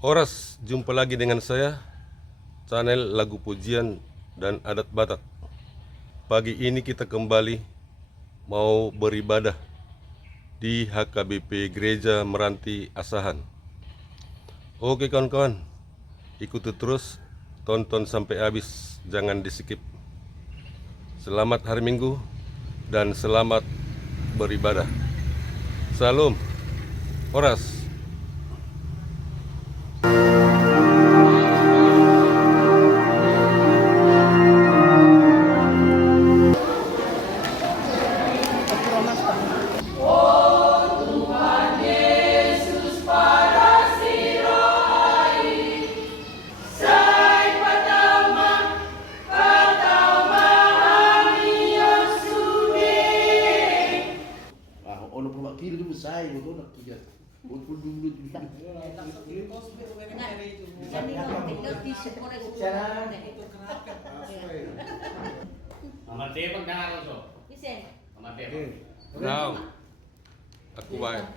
Horas, jumpa lagi dengan saya, channel Lagu Pujian dan Adat Batak. Pagi ini kita kembali mau beribadah di HKBP Gereja Meranti Asahan. Oke kawan-kawan, ikuti terus, tonton sampai habis, jangan di skip. Selamat hari Minggu dan selamat beribadah. Salam, Horas. Now, aku main.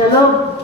Shalom.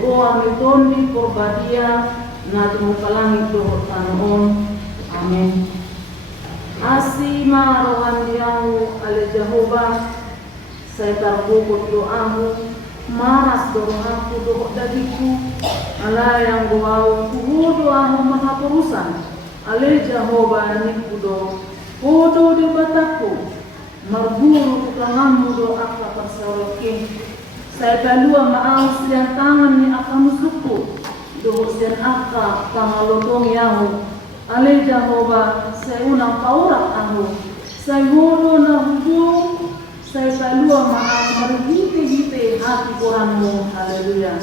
doa mitondi porbadia na tumukalangi doa tanon. Amin. Asima rohani yangu ale Jehova, saya tarbukut doamu, maras doaku doa dadiku, ala yang doau kuhu doamu mahapurusan, ale Jehova nikudo, kodo de bataku, marburu tukangamu doa kapasawake, saya balua maau siang tangan ni akamusuku, doa siang aka pangalotong yahu, ale Jehova, saya unang paurak aku, saya hodo na hujung, saya salua maaf merhite-hite hati koranmu. Haleluya.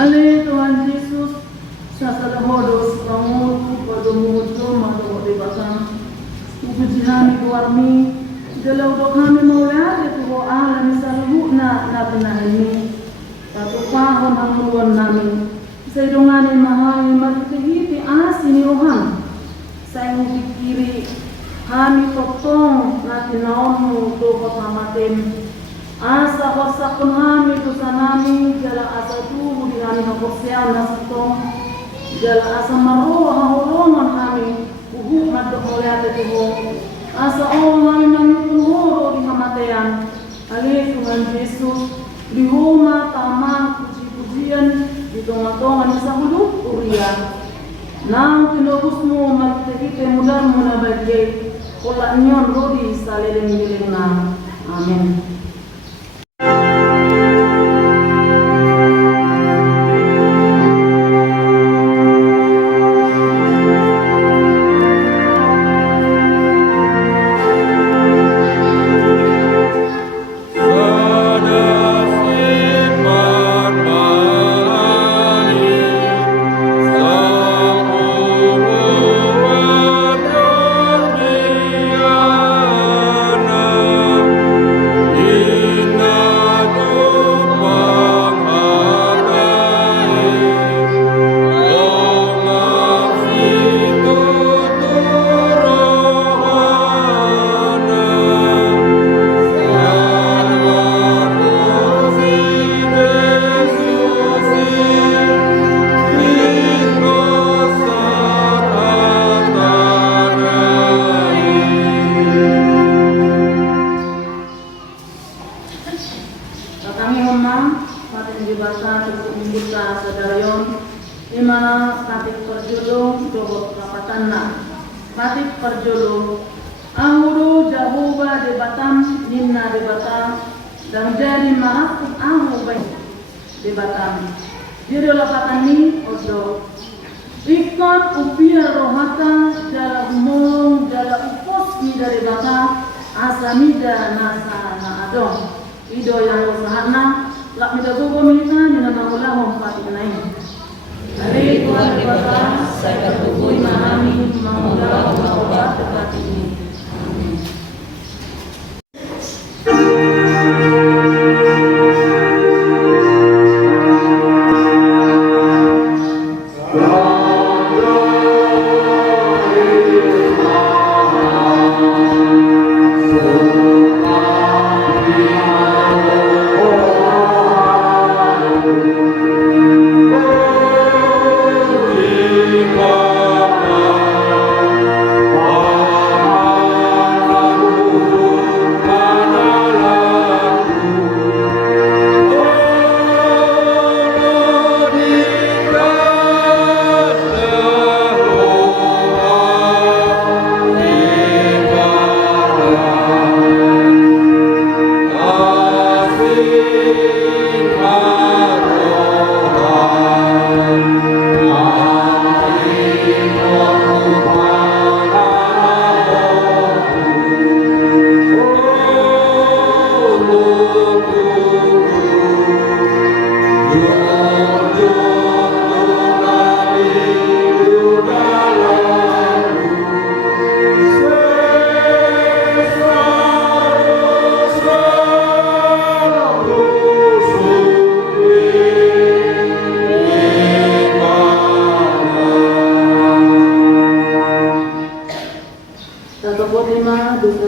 Ale Tuhan Yesus, sasalah hodos kamu pada muncul masuk di batang. Ujian itu armi, dalam doa kami maulah itu Allah misalnya na benar ini. Satu paham hamuan kami. Saya dongani mahal marketing asini Tuhan. Saya pikiri kami potong nanti naonmu doa pamatem. Asa wasakun kami tu sanami jala asa tu di kami hakosean nasutong jala asa maroha hahorongan kami uhu madok oleh ate tuho asa kami nangipun horo di kamatean ale Tuhan Yesus di rumah taman puji-pujian di tonga-tonga sa huduk urian nang tinobusmu magkikite mudarmu na bagay kula nyon rodi sa leleng-leleng na. Amen. Matik perjolo ahuru Jehova de Batam ninna de Batam dan jadi maafkan ahu baik de Batam jadi lapatan ni odo ikon upiar rohata jala umum jala upos mi dari Batam asamida nasa na adong ido yang usahana lak mida gogo milita nina maulah hompati naik. Hari Tuhan Bapa, saya bertubuh imami, maulah maulah tempat ini. Amin. Bye.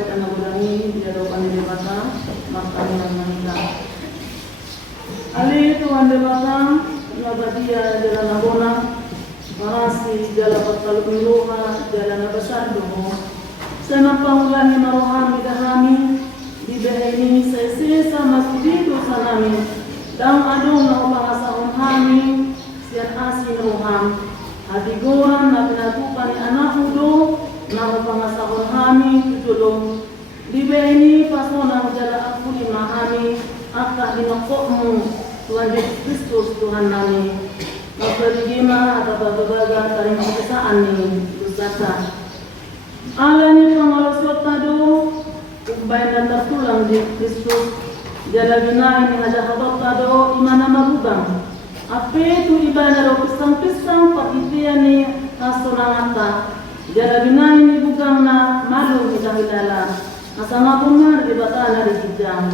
awet anak ulangi dia dopan di mata makanya yang menikah. Ali Tuhan dewasa nabadia jalan nabona marasi jalan pertaluk miluha jalan nabasar domo sana pangulangi marohami dahami di beheni sese sama sudido sanami dang adong na upahasahon hami sian asin roham hadigoran na pinatupan ni anak udo na upahasahon hami tutulong di beheni pasona jala aku di mahami akah dinokokmu Tuhan Yesus Kristus Tuhan nami maperigima atau baga-baga taring kesaan ni dosasa Allah ni pangalusot tado ubay na tertulang di Kristus jala ginahin ni hajahatot tado imana marugang ape tu iba na ro pisang-pisang pakitian ni hasonangata jala ginahin ni bugang na malu ni dahilala asama pumar di batana di hijang.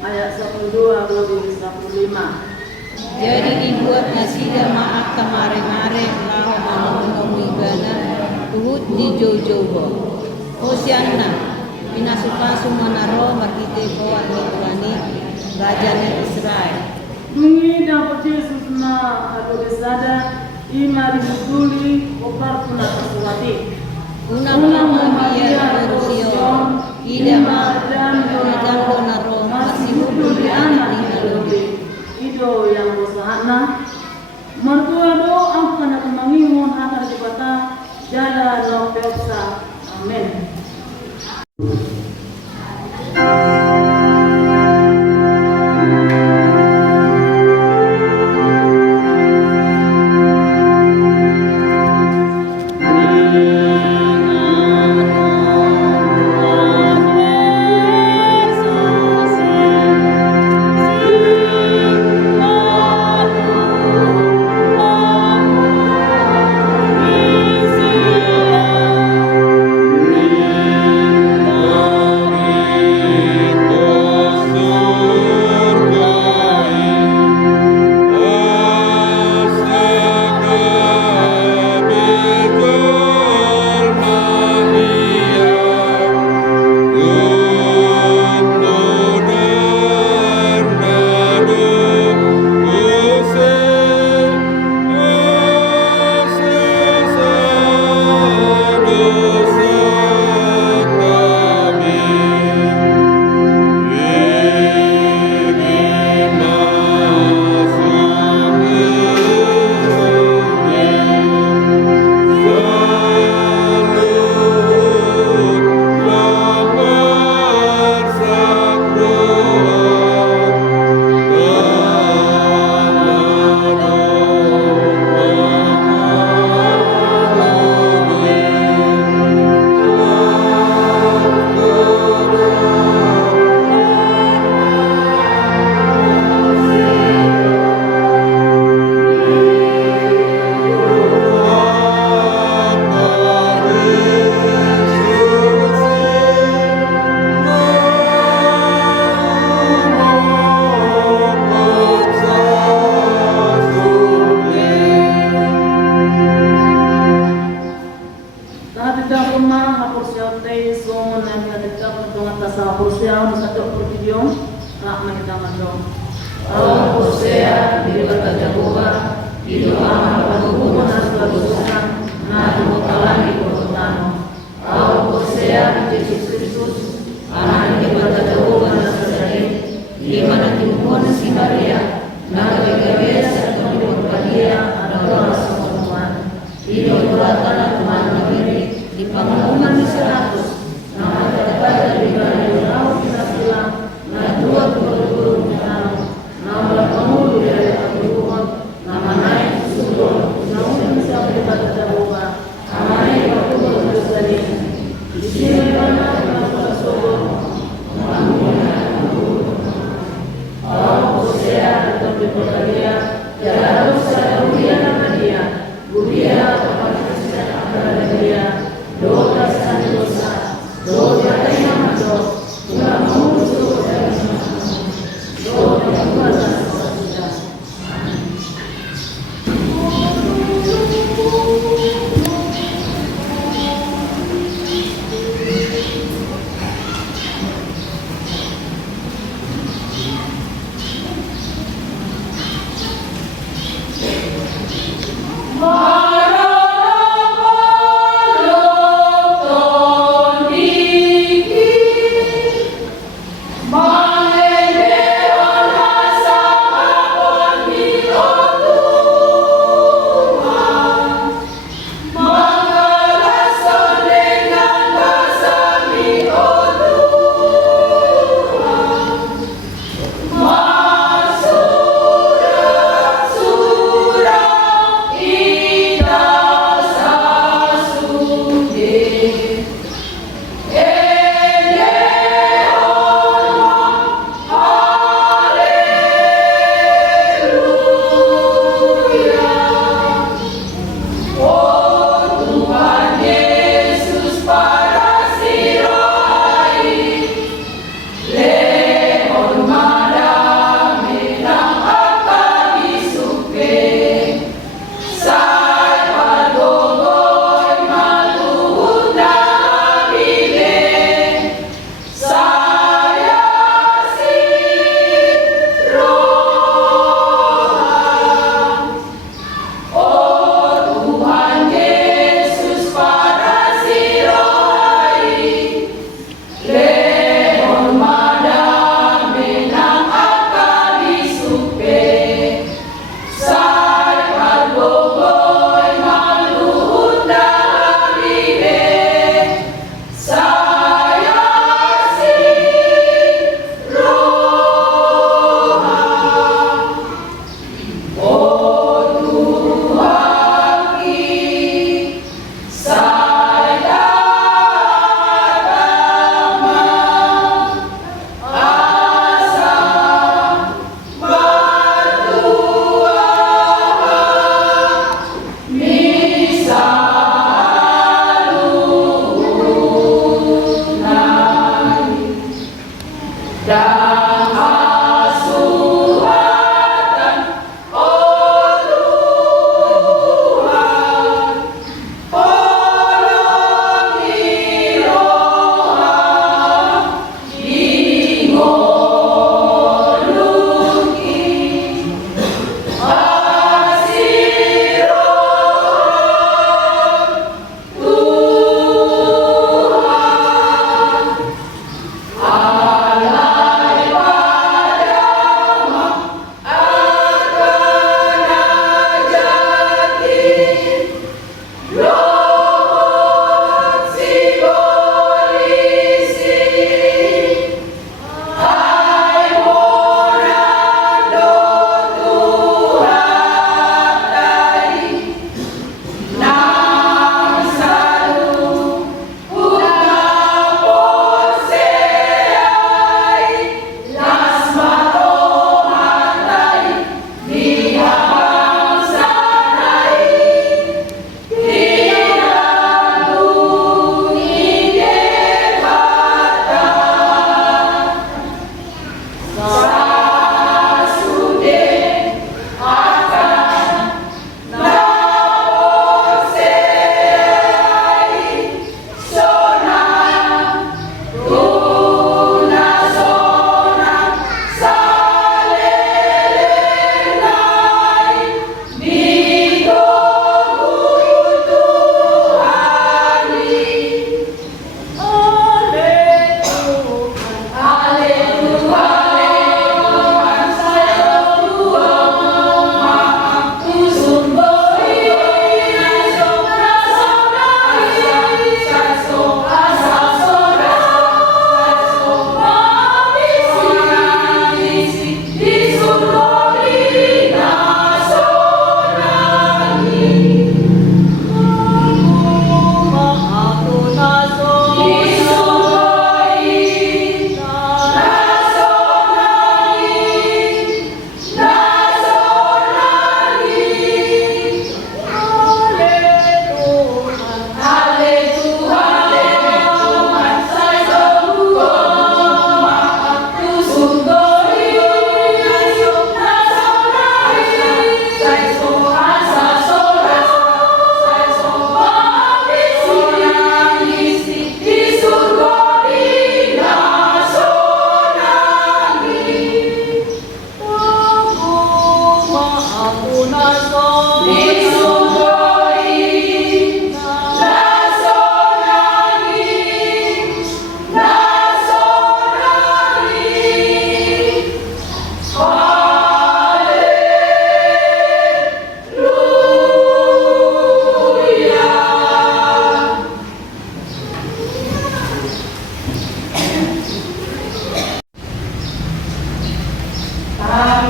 Ayat 12 Rodi 15. Jadi dibuatnya sida maaf kemarin-marin lau manong ibana tuhut di jojobo. Hosianna pinasupasu manaro makite poat nitwani rajanya Israel. Dungi dapat Yesus na atau desada imari muduli opar puna tersuati. Unang pambiya Rusion idama dan donaro masih muduli anak ni halodi. Ido yang bosahana mertua do akan aku mangingon akan dibata jala no peoksa. Amin. Amen. sa Hosea sa video na nakita dong. Au Hosea di kata Jehovah itu ama pagkukuha sa kalusugan na tumukalami ko tano. Au Hosea di Jesus Kristus anak di kata Jehovah na sadari di mana tinubuan si Maria na gabi sa kanilang dia adalah semua ini perbuatan Tuhan negeri di panggungan di 100 nama terdapat di balik laut kita silam nah dua guru nama penghulu dari Tuhan nama naik suruh nama bisa berdebat Jehovah nama naik waktu berdosa di sini mana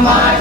Tuhan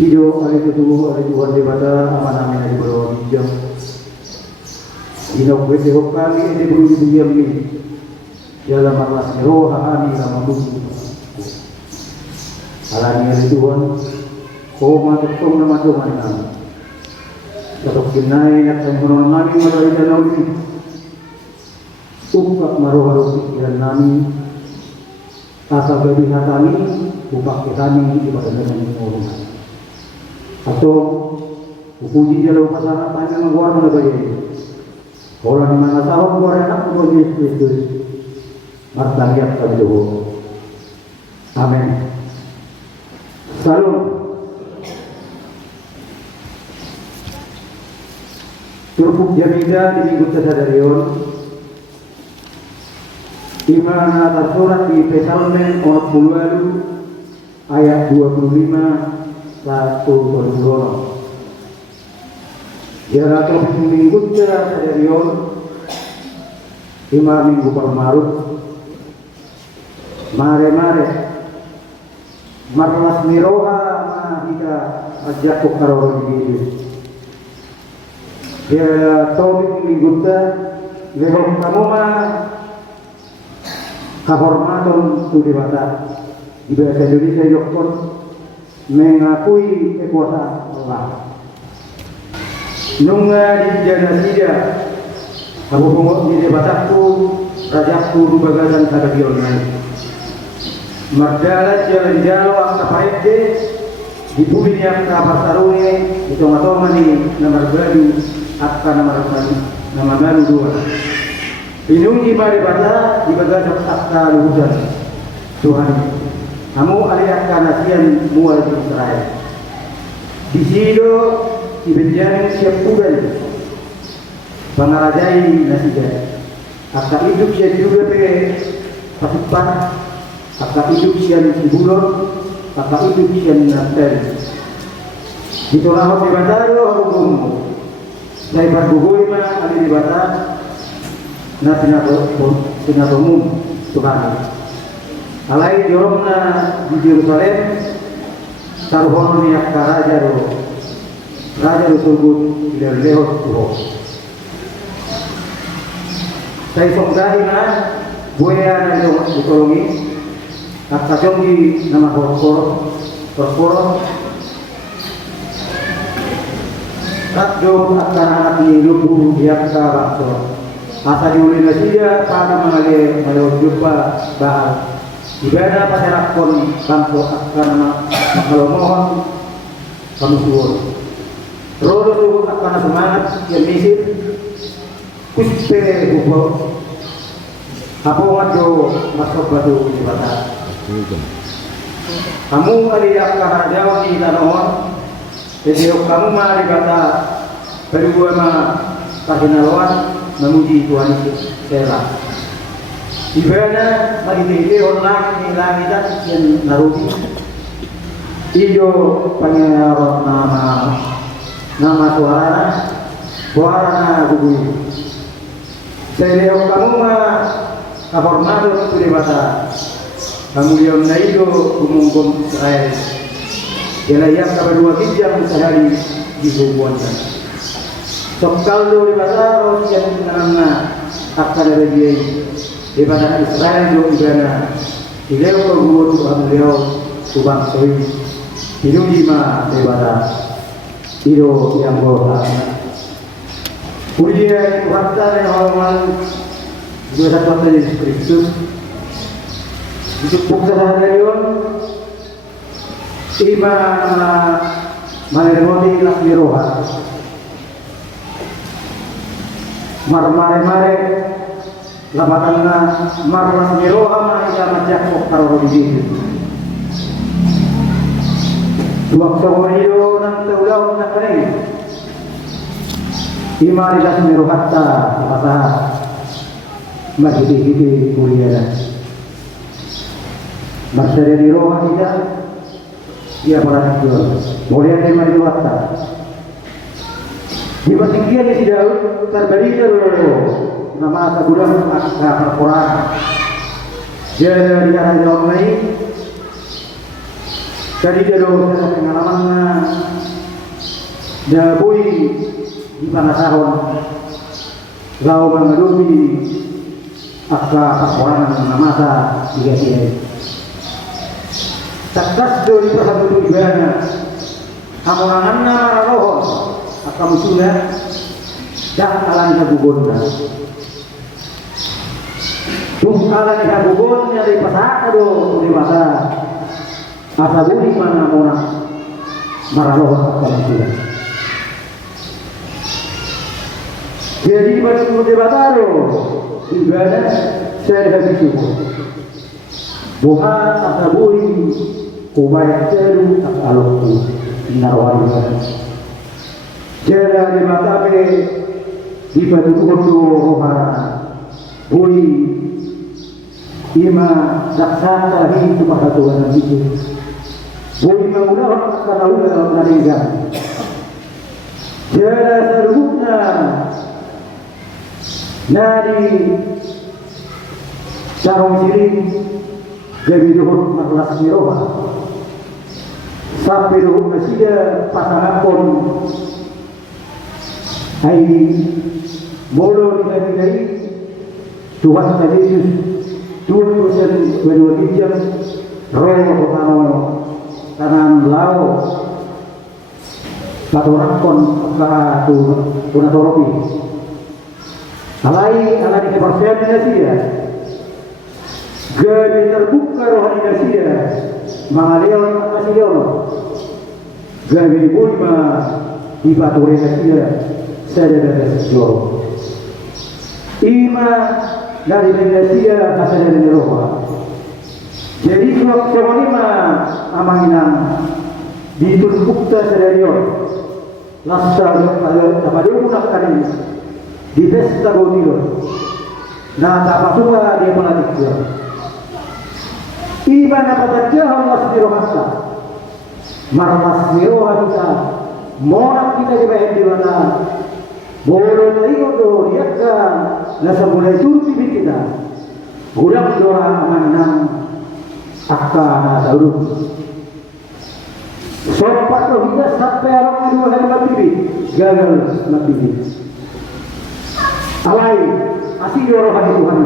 Hidup oleh Tuhan daripada aman-aman dari bawah hijau. Inok betehok kami ini beruji diam ini dalam atas roh kami dalam bumi. Alami oleh Tuhan, koma tetong nama Tuhan kami. Dapat kinai nak sempurna kami melalui danau ini. Upah maruh pikiran kami, asal beri kami, upah kami di badan dengan orang. Atau upuji jalan pasangan tanya menguar menegaknya. Orang yang mana tahu orang anak untuk Yesus Kristus, martaniat kami doa. Amin. Salam. Turpuk Jamida di Minggu Tasadarion. Imana tersurat di Psalmen 40 ayat 25 1 Jarak lebih minggu Tasadarion 5 minggu permarut. Mare marlas miroha mahika ajak karo di ya tobik minggu lehom kamu mah kehormatan studi mata di bahasa Indonesia yokon mengakui kekuasaan Allah. Nunga di jana sida aku punggung di debatakku rajaku dubagasan kada diolnai. Mardala jalan-jalan angka parede di bumi yang kabar sarunge itu matoma ni nomor gadu akan nama galu dua. Inung di mari bata di bagasan akta luhusan Tuhan. Kamu aliakan nasian mual di Israel. Di sido di benjani siap kudan pangarajai nasidah. Akta hidup siap juga pe pasipan. Akak hidup sian ibulon, akak hidup sian nanten. Itu lahir di bataro hukum. Saya berbuhui mah ada di batar. Na tinatong Tuhan. Alai diorong na di Jerusalem. Taruhon ni akak raja ro turgut dari lehot Tuhan. Saya songgahi na buaya na ditolongi. Kata jongi nama korporo Kadjo akan anak ni lupu diakta bakso asa diuli nasiya pada mengale jumpa bahal ibadah pada rakon bangso akan makalomohon kamu suwon rodo suwon akan semangat yang misir kuspe hubo apa wajo masuk batu di batas. Kamu aliak kaharajawan di tanohon, jadi kamu mari kata berdua ma kahinalwan memuji Tuhan Yesus sela. Ibana mari tete online ni langitan yang narubi. Ijo panyaron nama suarana gugu. Jadi kamu ma kahormatan di mata. Kamu yang naido umum Israel. Kelayak kedua kijam sehari di bubuannya. Sokal do di pasar yang menangna akan ada dia di badan Israel do ibana. Ileu perbuat Tuhan beliau subang soi. Hidup lima di badan. Hidup yang bohong. Kuliah waktu dan orang dua satu Yesus Kristus. Untuk seharian ima manermoni las miroha mare labatanna marlas miroha ma ila majak karo di dua kawaido nang teulau na kare ima las mirohatta masa majidi kuliah Masyarakat di roh tidak dia pernah jual. Boleh ada yang diwakta. Di bagian yang tidak terberi nama sebulan akar Quran. Dia di arah jauh lain. Jadi dia doa pengalaman Nabui di panasahon lau mengadumi akka orang masa tiga sini. Takas dari perhatian ibana, amorangan nama roh, akka musuhnya dah alanya bubonda. Alanya bubonnya dari pasar do di masa asa budi mana orang mararoh akka musuhnya. Jadi pada Debataro ibadah saya habis itu. Buhan asabui kubayat seru tak alokku narwani. Jera di matabe di pada kudu rohana. Bui ima daksata hi tu mahatuan itu. Bui maulah karena ulah narigan. Jera serukna Nari sarong siring gabi duhur maklas miroha sampai duhur masida pasangan pon hai molo dikai Tuhan Yesus Tuhan kedua hijab roh kano kanan lau satu rakon ka tunatoropi alai kepercayaan Indonesia gede terbuka rohani Indonesia mangaleon asilion gede bulma di batu Indonesia sedada sejoro ima dari Indonesia kasih dari roh jadi suatu lima amanginan diturbukta sedarion lasta apa dia gunakan ini di pesta Godilo, nah tak pasua dia melatih dia. Iban apa saja Allah sedirohasa, marmas diroha kita, morak kita dibayar di mana, boleh lagi untuk dia kan, nasa mulai turun di kita, ulang doa amanah, akka tahu. Sopat roh kita sampai orang dua hari mati, gagal mati. Alai asih rohani Tuhan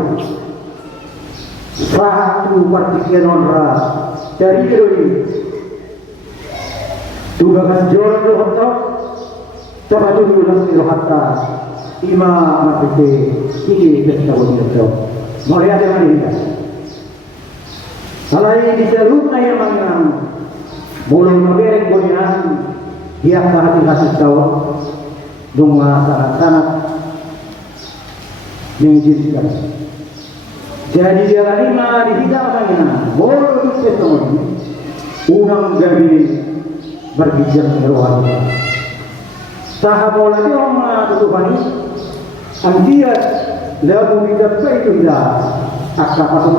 satu partikian onra dari diri tugas joran rohata coba dulu nasi rohata ima mati ini kita boleh mulai ada lagi alai di seluruh yang mengenang mulai membereng bonian dia hati-hati tahu dunga sangat-sangat mengizinkan. Jadi dia lima di hidang mana? Boleh ketemu. Unang gabi berbicara rohani. Sahabat lagi orang Tuhan antia lagu didapat itu dah akak pasang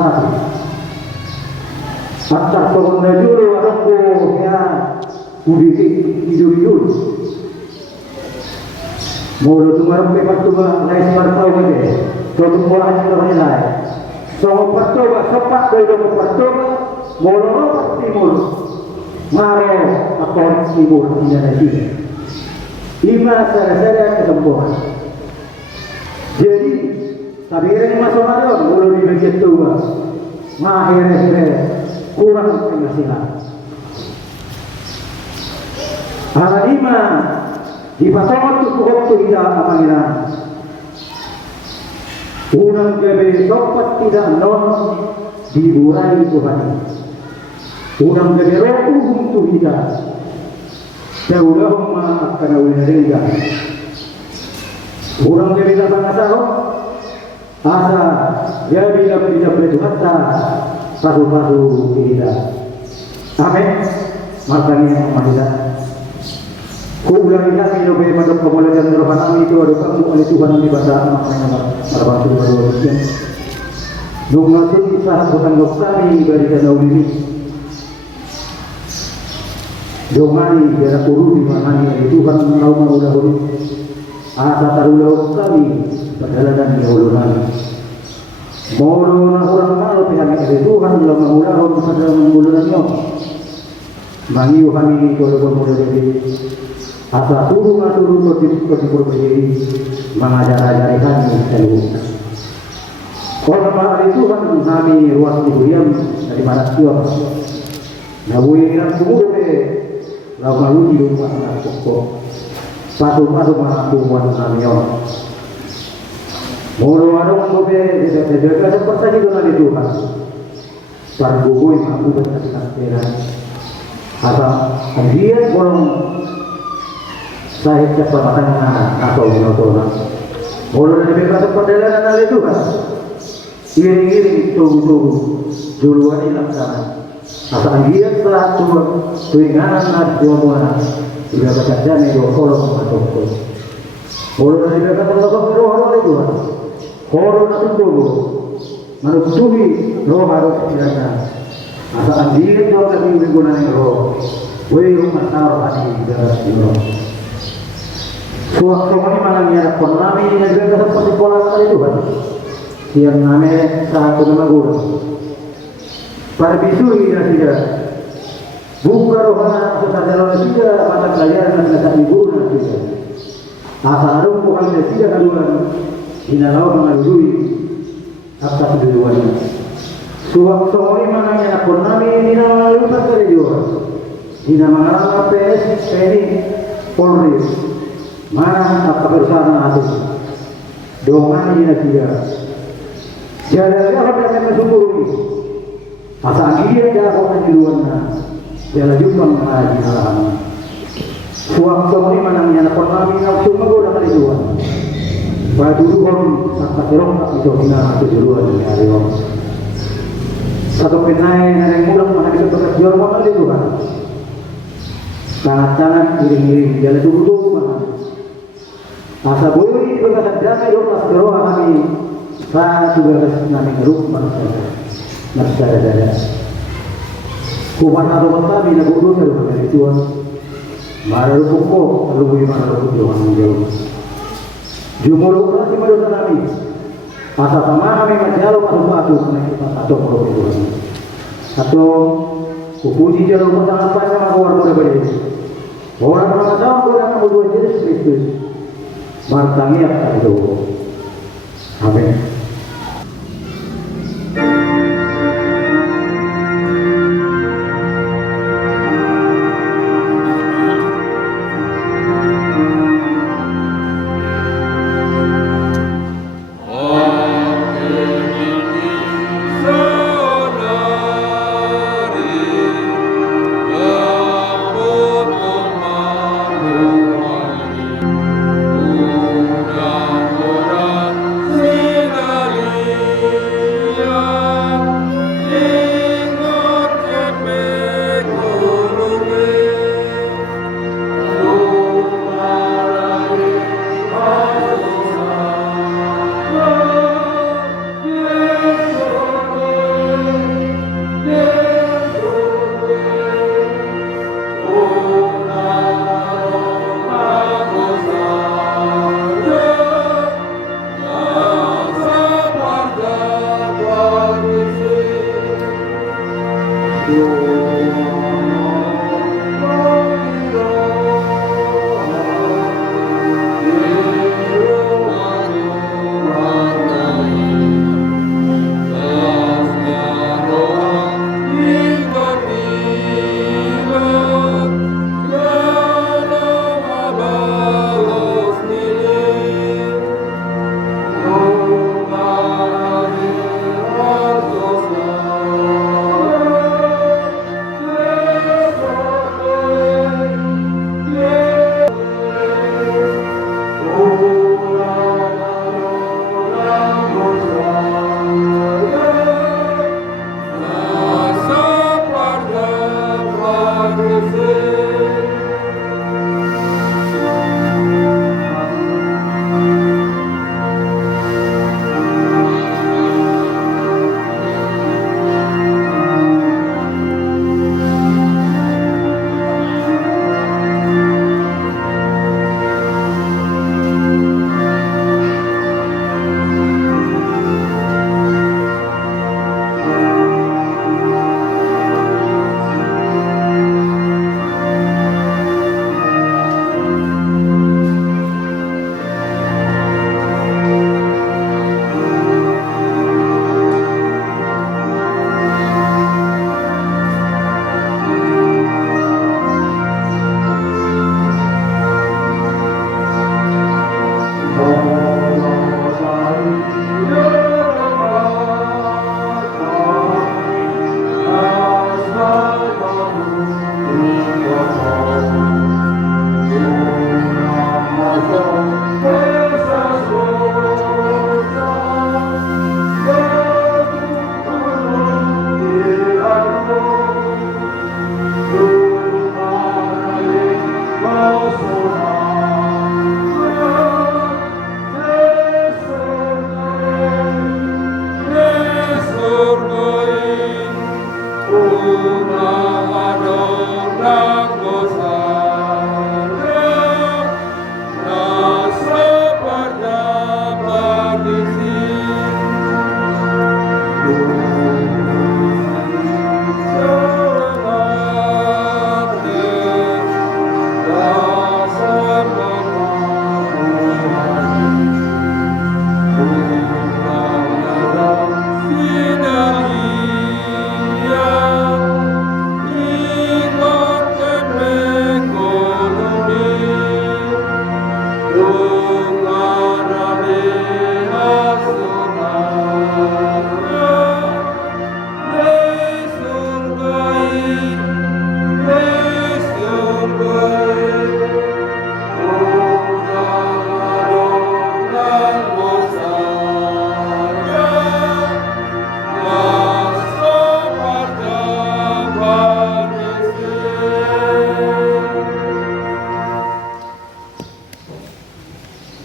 akak turun najur aku ya ubi hidup. Mulu tumarang pepat tuba naik martaw ini, kalau murah itu hanya naik. Sama pertoba, sepak dari dua pertoba, mulu ropak timur, maro akor timur Indonesia. Ima saya kesembuhan. Jadi, tabirin masuk marion, mulu di bagian tua, mahir kurang penghasilan. Lima di pasangan cukup tidak panggilan. Unang gabi sopat tidak non diburai Tuhan. Unang gabi roh untuk tidak. Jauhlah akan awalnya ringga. Unang gabi datang asal. Asa gabi dapat tidak berjuata. Pasu-pasu tidak. Amin. Makanya mahidah. Kuulang kami lebih pada kemuliaan rohani itu ada kamu oleh Tuhan di bahasa maknanya marwatu marwatu. Nunggu itu saat bukan kami dari jauh ini. Domani jarak uru di mana ini Tuhan mau udah asa tarulau kami perjalanan di uluran. Mulu orang malu pihak itu Tuhan belum mau pada ulurannya. Mangiu kami kalau bermula dari asa turun di berberdiri mengajar-ajari kami ilmu. Oleh karena itu kan kami ruas diam dari mana siapa. Nawi dan sumur be lalu di rumah anak pokok. Padu-padu mengakuan namion. Moro-moro be jaga seperti itu nanti Tuhan. Pargugoi aku berkata kira. Asa dia bolong saya kesempatan atau menonton. Moro dari bebas perjalanan nanti Tuhan. Iring-iring tunggu-tunggu duluan ini laksana. Asal dia telah turun tuinganan nad jomona sudah bekerja nih dua kolom atau kolom. Kalau dari mereka terlalu roh itu, kalau nanti tunggu, menutupi roh harus kiranya. Asal dia jauh dari menggunakan roh, wei rumah taruh hati dalam roh. Suatu kali malangnya konami dengan mereka seperti pola kali itu kan. Yang namanya satu nama guru. Para bisu ini tidak buka rohana sesajaran tidak mata pelajaran dan kata ibu tidak. Asal ada bukan tidak kaduan tidak lawan mengalui atas kedudukannya. Suatu kali malangnya konami tidak mengalui perkara juga. Tidak mengalami PS, PNI, Polri. Mana apa bersama itu? Doa ini tidak. Jadi apa yang mensyukuri? Asal dia dah orang di luarnya, dia jumpa mengaji alaman. Suatu hari mana yang nak kami nak cuma gua dah di luar. Pada dulu orang sampai terong tak itu tinggal atau di luar ni hari orang. Satu penai yang mudah menghadapi pekerjaan orang di luar. Tangan iring-iring jalan dulu mana. Asal boleh berkata damai doa seroh kami. Saya juga nami geruk manusia ada. Kuman atau kami nak urus dari Tuhan. Mara pokok lalu mana lalu Tuhan jauh. Jumur operasi manusia nami. Asal sama kami menjauh atau atau Tuhan. Atau upuji jalur masalah panjang atau warga berbeda. Orang tahu orang berdua jenis Kristus. Martangnya itu. Amin. Sina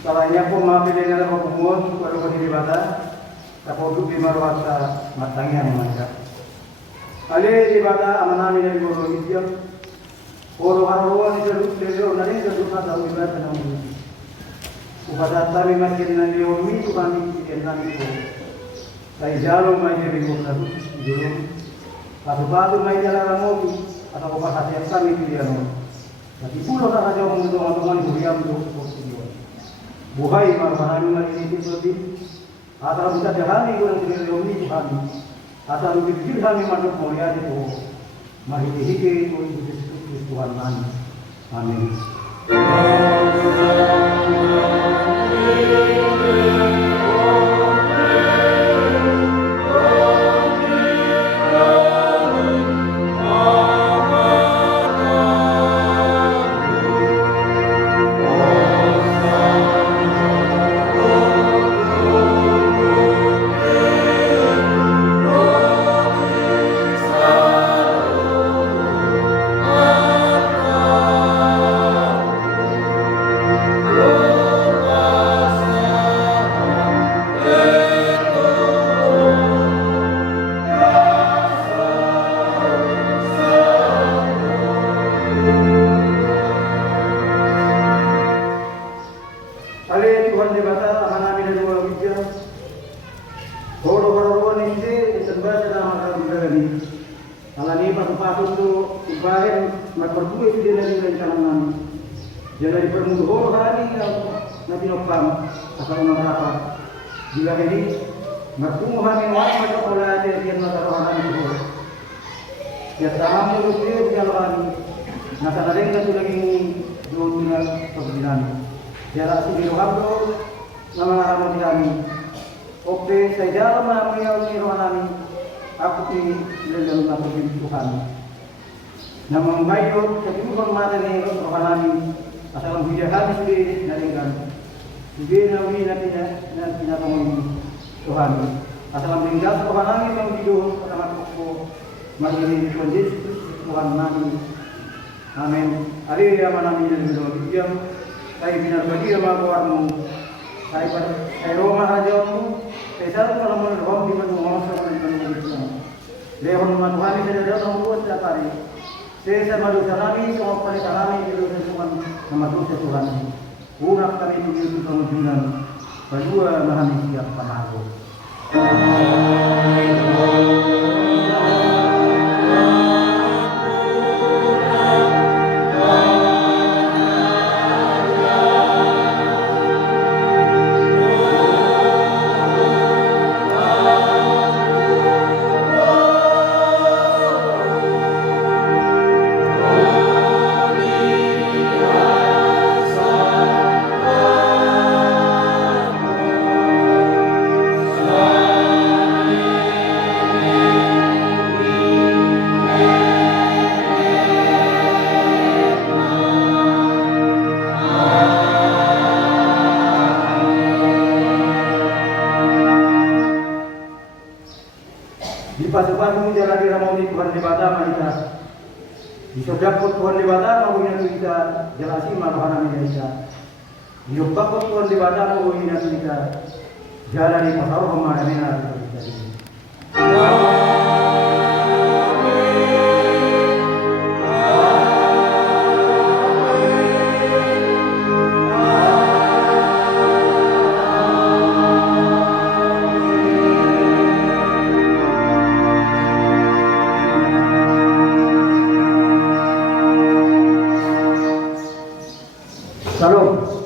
Salahnya po mapili na lang pumod, wala ko dibata, tapos di maruat sa matangnya mga. Ali dibata amanami na libro isyo. Puro haruan ni Jerusalem na rin sa dusa sa ibata ng Diyos. Upada tabi makin na liyomi kami kinami ko. Sa ijalo may dirigo sa Diyos. Pasu-pasu may jalan mo atau pasasiap kami pilihan. Tapi pulau tak ada orang teman-teman beriam untuk buhay marahami maliniti sobi atau bisa jahani kurang diyomi Tuhan atau lebih kami masuk mulia itu mahiti-hiti untuk Tuhan kami. Amin. Jadi permuduh hari nabi nopam asal menapa jika ini matunggu hari wajib macam olah dia dia nak taruhan itu ya tamu itu dia lawan nak ada yang tu lagi dunia perbedaan dia rasa di rohamdo nama nama kami oke saya dalam nama yang di rohani aku ini dalam nama Tuhan nama membayar ketika hormat ini rohani asal menghidupkan sendiri dari kami. Sendiri nabi nanti pengumum Tuhan. Asal meninggal Tuhan kami yang hidup pada waktu majlis Yesus Tuhan kami. Amin. Hari yang mana ini dalam hidup saya benar bagi sama kawanmu. Saya rumah rajamu. Saya selalu kalau menolong di mana menguasai dengan Tuhan. Lehon Tuhan ini tidak ada orang setiap hari. Saya malu kami, semua pada kami itu Tuhan nama Tuhan. Urak kami itu pengujuan kedua mahami siap sama aku. Di pasukan menjalani ramai Tuhan di Batam kita. Isodapot Tuhan di bata mau ina kita jelasi malohana kita. Yobakot Tuhan di bata mau ina kita jalani pasar pemadamina kita. Salam.